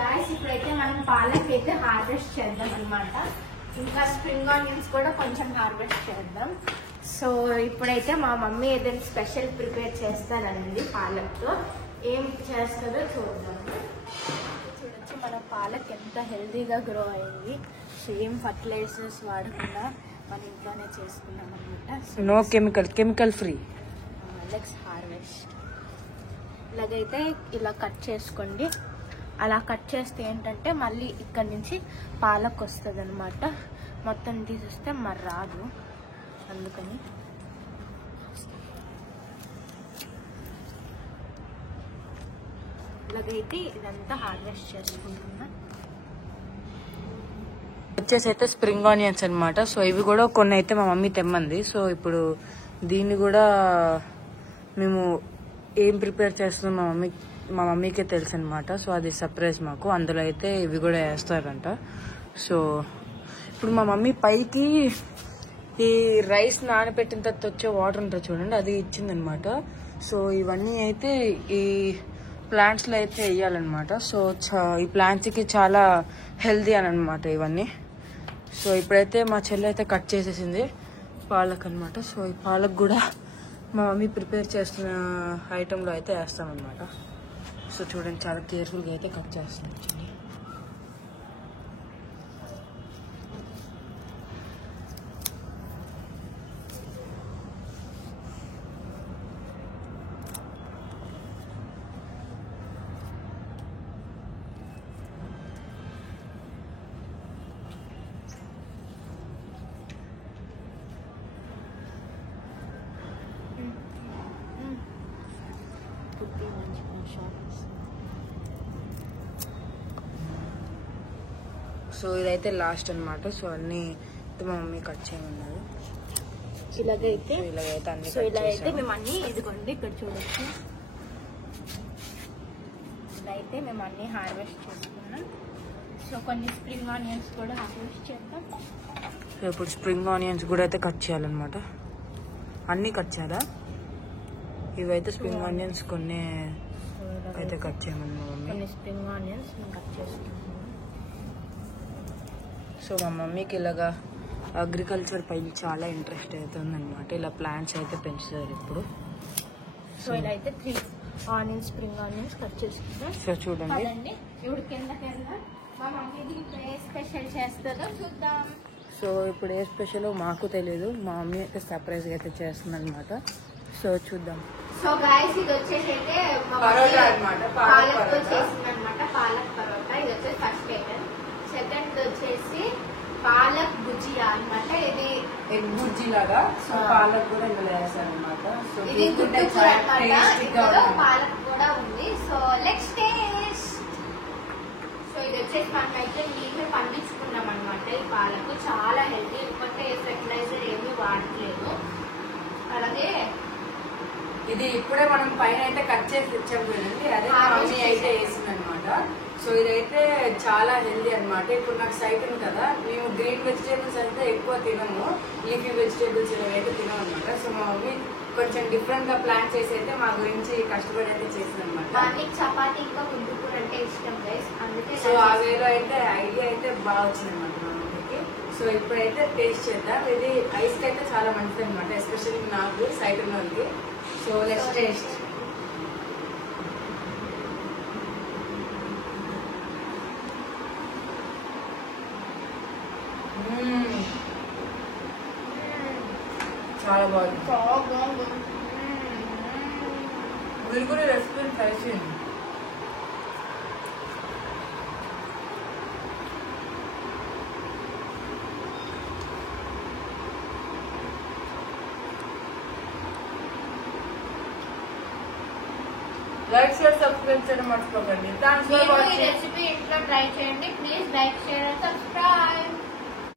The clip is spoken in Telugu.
గాయస్ ఇప్పుడైతే మనం పాలక్ అయితే హార్వెస్ట్ చేద్దాం అనమాట. ఇంకా స్ప్రింగ్ ఆనియన్స్ కూడా కొంచెం హార్వెస్ట్ చేద్దాం. సో ఇప్పుడైతే మా మమ్మీ ఏదైనా స్పెషల్ ప్రిపేర్ చేస్తానండి పాలక్తో. ఏం చేస్తుందో చూద్దాం. చూడొచ్చు మన పాలక్ ఎంత హెల్తీగా గ్రో అయింది. సేమ్ ఫర్టిలైజర్స్ వాడకుండా మన ఇంట్లోనే చేసుకున్నాం అనమాట. No chemical free. Let's harvest. ఇలాగైతే ఇలా కట్ చేసుకోండి. అలా కట్ చేస్తే ఏంటంటే మళ్ళీ ఇక్కడ నుంచి పాలక్ వస్తుంది అనమాట. మొత్తం తీసేస్తే మరి రాదు, అందుకని ఇలాగైతే ఇదంతా హార్వెస్ట్ చేసుకుంటున్నా. వచ్చేసి అయితే స్ప్రింగ్ ఆనియన్స్ అనమాట. సో ఇవి కూడా కొన్ని అయితే మా మమ్మీ తెమ్మంది. సో ఇప్పుడు దీన్ని కూడా మేము ఏం ప్రిపేర్ చేస్తున్నాం మా మమ్మీకే తెలుసు అనమాట. సో అది సర్ప్రైజ్ మాకు. అందులో అయితే ఇవి కూడా వేస్తారంట. సో ఇప్పుడు మా మమ్మీ పైకి ఈ రైస్ నానబెట్టిన తర్వాత వచ్చే వాటర్ ఉంటుంది చూడండి, అది ఇచ్చిందనమాట. సో ఇవన్నీ అయితే ఈ ప్లాంట్స్లో అయితే వేయాలన్నమాట. సో ఈ ప్లాంట్స్కి చాలా హెల్దీ అని అనమాట ఇవన్నీ. సో ఇప్పుడైతే మా చెల్లి అయితే కట్ చేసేసింది పాలక్ అనమాట. సో ఈ పాలక్ కూడా మా మమ్మీ ప్రిపేర్ చేస్తున్న ఐటెంలో అయితే వేస్తామన్నమాట. సో చూడండి, చాలా కేర్ఫుల్గా అయితే కట్ చేస్తున్నాం. సో ఇదైతే లాస్ట్ అనమాట. సో అన్ని మా మమ్మీ కట్ చేయమన్నారు. ఇలాగైతే అన్ని సో ఇలా అయితే మేము అన్ని ఇదిగోండి ఇక్కడ చూడొచ్చు. ఇలా అయితే మేము అన్ని హార్వెస్ట్ చేసుకున్నాం. సో కొన్ని స్ప్రింగ్ ఆనియన్స్ కూడా హార్వెస్ట్ చేద్దాం. సో ఇప్పుడు స్ప్రింగ్ ఆనియన్స్ కూడా అయితే కట్ చేయాలన్నమాట. అన్ని కట్ చేయాలా? ఇవైతే స్ప్రింగ్ ఆనియన్స్ కొన్ని అయితే కట్ చేయమని మా మమ్మీ. కొన్ని స్ప్రింగ్ ఆనియన్స్ మేము కట్ చేసుకున్నాం. సో మా మమ్మీకి ఇలాగా అగ్రికల్చర్ పైన చాలా ఇంట్రెస్ట్ అవుతుంది అనమాట. ఇలా ప్లాంట్స్ అయితే పెంచుతారు ఇప్పుడు. సో ఇలా అయితే 3 ఆనియన్స్ స్ప్రింగ్ ఆనియన్స్ కట్ చేసుకుంటాం. సో చూడండి, ఇప్పుడు కిందకెళ్ళ మా మమ్మీ దీంట్లో ఏ స్పెషల్ చేస్తుందో చూద్దాం. సో ఇప్పుడు ఏ స్పెషల్ మాకు తెలియదు. మా మమ్మీ అయితే సర్ప్రైజ్గా అయితే చేస్తుంది అనమాట. సో చూద్దాం. సో గాయస్ ఇది వచ్చేసి అయితే పరోటా అన్నమాట. పాలక్ చేసింది అనమాట. పాలక్ పరోటా ఇది వచ్చేసి ఫస్ట్ ఐటమ్. సెకండ్ వచ్చేసి పాలక్ భుజియా అనమాట. ఇది ఎగ్ బుర్జీ లాగా. సో పాలక్ కూడా ఇందులో వేసారనమాట. సో ఇది గుడ్డు కూర అనమాట. ఇందులో పాలక్ కూడా ఉంది. So let's taste. సో ఇది వచ్చేసి మనమైతే నీళ్ళు పండించుకున్నాం అనమాట. ఈ పాలక్ చాలా హెల్తీ, ఎందుకంటే ఫెర్టిలైజర్ ఏమీ వాడట్లేదు. అలాగే ఇది ఇప్పుడే మనం పైన అయితే కట్ చేసి తెచ్చాం కదండి, అదే మమ్మీ అయితే వేసింది అనమాట. సో ఇదైతే చాలా హెల్దీ అనమాట. ఇప్పుడు నాకు సైట్ ఉంది కదా, మేము గ్రీన్ వెజిటేబుల్స్ అయితే ఎక్కువ తినము, లీఫీ వెజిటేబుల్స్ ఇవైతే తినము అనమాట. సో మా మమ్మీ కొంచెం డిఫరెంట్ గా ప్లాన్ చేసి అయితే మా గురించి కష్టపడి అయితే చేసింది అనమాట. చపాతీ ఇంకా గుడ్డు కూర అంటే ఇష్టం గైస్, అందుకే సో ఆ వేలో అయితే ఐడియా అయితే బాగా వచ్చింది అనమాట మా మమ్మీకి. సో ఇప్పుడైతే టేస్ట్ చేద్దాం. ఇది ఐస్ కి అయితే చాలా మంచిది అనమాట, ఎస్పెషల్లీ నాకు సైట్ ఉన్న వాళ్ళకి. So let's taste. చాలా బాగుంది. మీరు కూడా రెసిపీ ట్రై చేయండి. లైక్ షేర్ సబ్స్క్రైబ్ చేయడం మర్చిపోకండి. Thanks for watching. ఈ రెసిపీ ఇంట్లో ట్రై చేయండి. Please like share and subscribe.